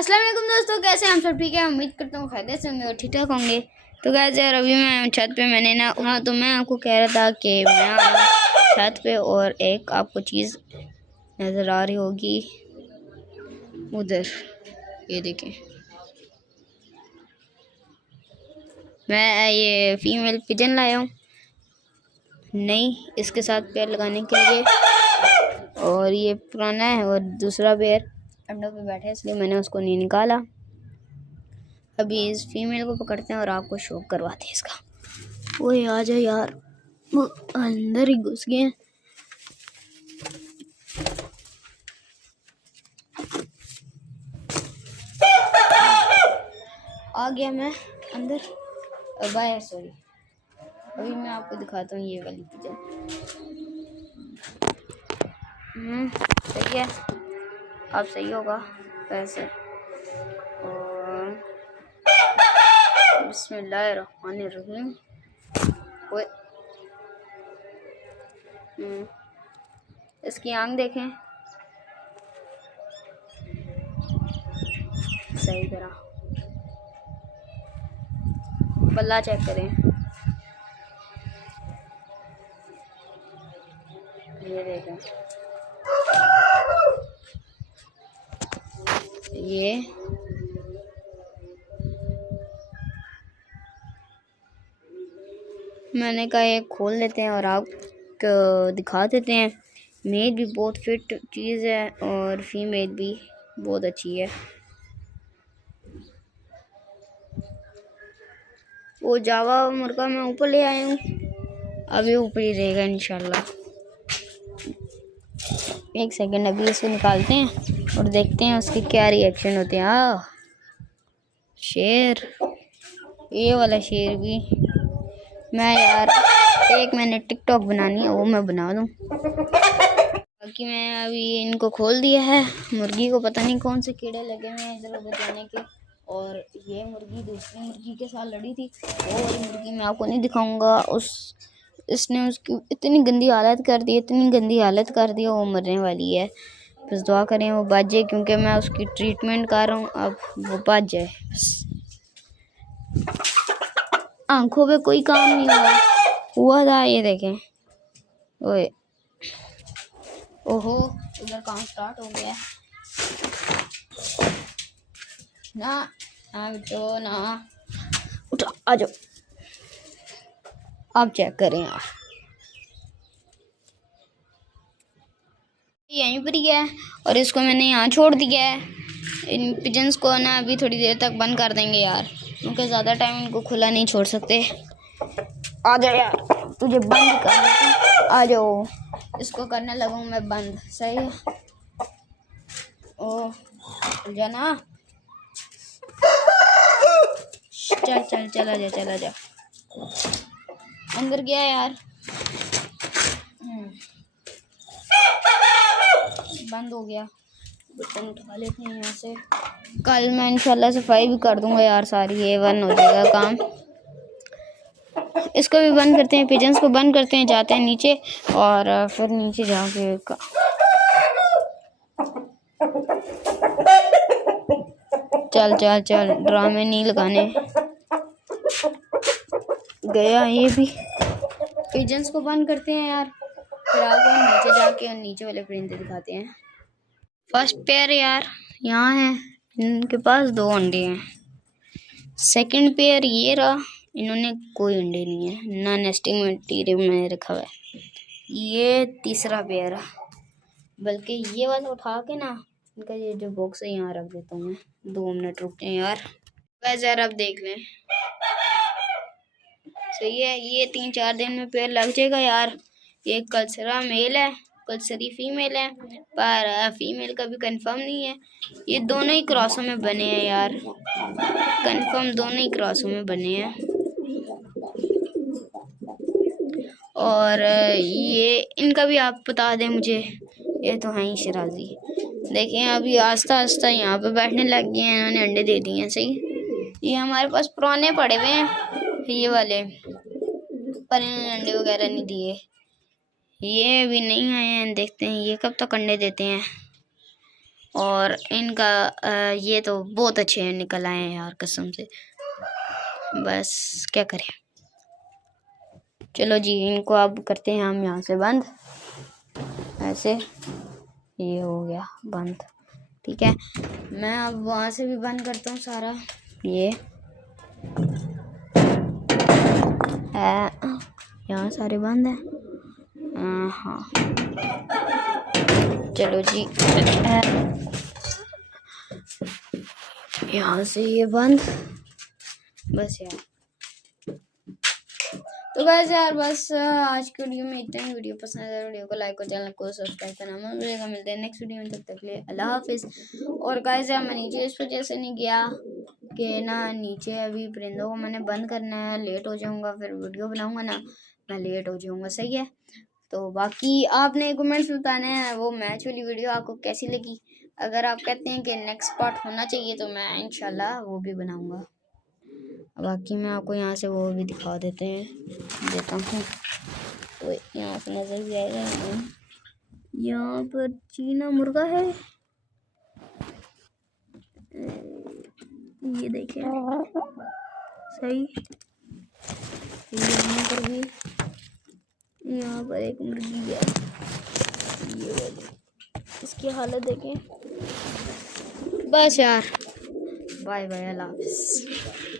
अस्सलाम वालेकुम दोस्तों, कैसे हैं हम सब? ठीक है, उम्मीद करता हूँ खैरियत से होंगे और ठीक ठाक होंगे। तो कैसे यार, अभी मैं छत पे मैंने ना तो मैं आपको कह रहा था कि मैं आया छत पे और एक आपको चीज़ नज़र आ रही होगी उधर, ये देखें। मैं ये फीमेल पिजन लाया हूँ नहीं इसके साथ पेड़ लगाने के लिए, और ये पुराना है और दूसरा पेड़ अंडों पे बैठा है इसलिए मैंने उसको नहीं निकाला। अभी इस फीमेल को पकड़ते हैं और आपको शो करवाते हैं इसका। वो आ जाए यार, वो अंदर ही घुस गए हैं। आ गया मैं अंदर, बाहर सॉरी। अभी मैं आपको दिखाता हूँ ये वाली पिजन। सही है, अब सही होगा वैसे। और बिस्मिल्लाहिर्रहमानिर्रहीम। इसकी आंख देखें सही तरह, पल्ला चेक करें, ये देखें, ये मैंने कहा ये खोल लेते हैं और आपको दिखा देते हैं। मेल भी बहुत फिट चीज़ है और फीमेल भी बहुत अच्छी है। वो जावा मुर्गा मैं ऊपर ले आया हूँ, अभी ऊपर ही रहेगा इंशाल्लाह। एक सेकंड, अभी इसको निकालते हैं और देखते हैं उसके क्या रिएक्शन होते हैं। शेर, ये वाला शेर भी मैं यार मैंने टिकटॉक बनानी है, वो मैं बना दूँ। बाकी मैं अभी इनको खोल दिया है। मुर्गी को पता नहीं कौन से कीड़े लगे हुए हैं इधर उधर जाने के, और ये मुर्गी दूसरी मुर्गी के साथ लड़ी थी। और मुर्गी मैं आपको नहीं दिखाऊंगा, इसने उसकी इतनी गंदी हालत कर दी, इतनी गंदी हालत कर दी, वो मरने वाली है। बस दुआ करें वो बच जाए, क्योंकि मैं उसकी ट्रीटमेंट कर रहा हूँ, अब वो बच जाए बस। आंखों पे कोई काम नहीं हुआ था, ये देखें। ओए ओहो, उधर काम स्टार्ट हो गया ना। तो ना उठा, आ जाओ, आप चेक करें यार, यहीं पर ही है और इसको मैंने यहाँ छोड़ दिया है। इन पिजन्स को ना अभी थोड़ी देर तक बंद कर देंगे यार, क्योंकि ज़्यादा टाइम इनको खुला नहीं छोड़ सकते। आ जाओ यार, तुझे बंद कर देता, आ जाओ। इसको करने लगूँ मैं बंद, सही है। ओ जाना, चल चल चला जा, चला जा। अंदर गया यार, बंद हो गया। बर्तन उठा लेते हैं यहाँ से। कल मैं इंशाल्लाह सफाई भी कर दूंगा यार, सारी A1 हो जाएगा काम। इसको भी बंद करते हैं, पिजन्स को बंद करते हैं, जाते हैं नीचे और फिर नीचे जाके चल चल चल, ड्रामे नहीं लगाने। गया ये भी। पिजन्स को बंद करते हैं यार, फिर आपको नीचे जाके और नीचे वाले परिंदे दिखाते हैं। फर्स्ट पेयर यार यहाँ है, इनके पास 2 अंडे हैं। सेकंड पेयर ये रहा, इन्होंने कोई अंडे नहीं है, ना नेस्टिंग मटेरियल में रखा हुआ है। ये तीसरा पेयर है, बल्कि ये वाला उठा के ना इनका ये जो बॉक्स है यहाँ रख देता हूँ मैं। 2 मिनट रुकते हैं यार, वैसे यार अब देख लें। सही है, ये 3-4 दिन में पेड़ लग जाएगा यार। ये कल्सरा मेल है, कल्सरी फीमेल है, पर फीमेल का भी कंफर्म नहीं है। ये दोनों ही क्रॉसों में बने हैं यार, कंफर्म दोनों ही क्रॉसों में बने हैं। और ये इनका भी आप बता दें मुझे, ये तो हैं ही शराजी। देखें अभी आस्ता आस्ता यहाँ पे बैठने लग गए हैं, इन्होंने अंडे दे दिए हैं। सही, ये हमारे पास पुराने पड़े हुए हैं ये वाले, पर इन्होंने अंडे वगैरह नहीं दिए। ये भी नहीं आए हैं, देखते हैं ये कब तक अंडे देते हैं। और इनका ये तो बहुत अच्छे निकल आए हैं यार कसम से। बस क्या करें। चलो जी, इनको अब करते हैं हम यहाँ से बंद। ऐसे ये हो गया बंद। ठीक है, मैं अब वहाँ से भी बंद करता हूँ सारा। ये है, यहाँ सारे बंद हैं। हाँ चलो जी, यहाँ से ये बंद। बस यार, तो गाइस यार बस आज की वीडियो में इतना ही। वीडियो पसंद है वीडियो को लाइक और चैनल को सब्सक्राइब करना मत भूलिएगा। मिलते हैं नेक्स्ट वीडियो में, तब तक के लिए अल्लाह हाफिज़। और गाइस यार मैं नीचे इस वजह से नहीं गया कि ना नीचे अभी परिंदों को मैंने बंद करना है, लेट हो जाऊंगा, फिर वीडियो बनाऊंगा ना, मैं लेट हो जाऊंगा। सही है, तो बाकी आपने कमेंट्स बताने हैं वो मैच वाली वीडियो आपको कैसी लगी। अगर आप कहते हैं कि नेक्स्ट पार्ट होना चाहिए तो मैं इंशाल्लाह वो भी बनाऊंगा। बाकी मैं आपको यहाँ से वो भी दिखा देता हूँ, तो यहाँ से नजर भी आएगा। यहाँ पर चीना मुर्गा है, ये देखें सही। यहाँ पर भी, यहाँ पर एक मुर्गी है, ये इसकी हालत देखें। बस यार, बाय बाय, अल्लाह हाफिज़।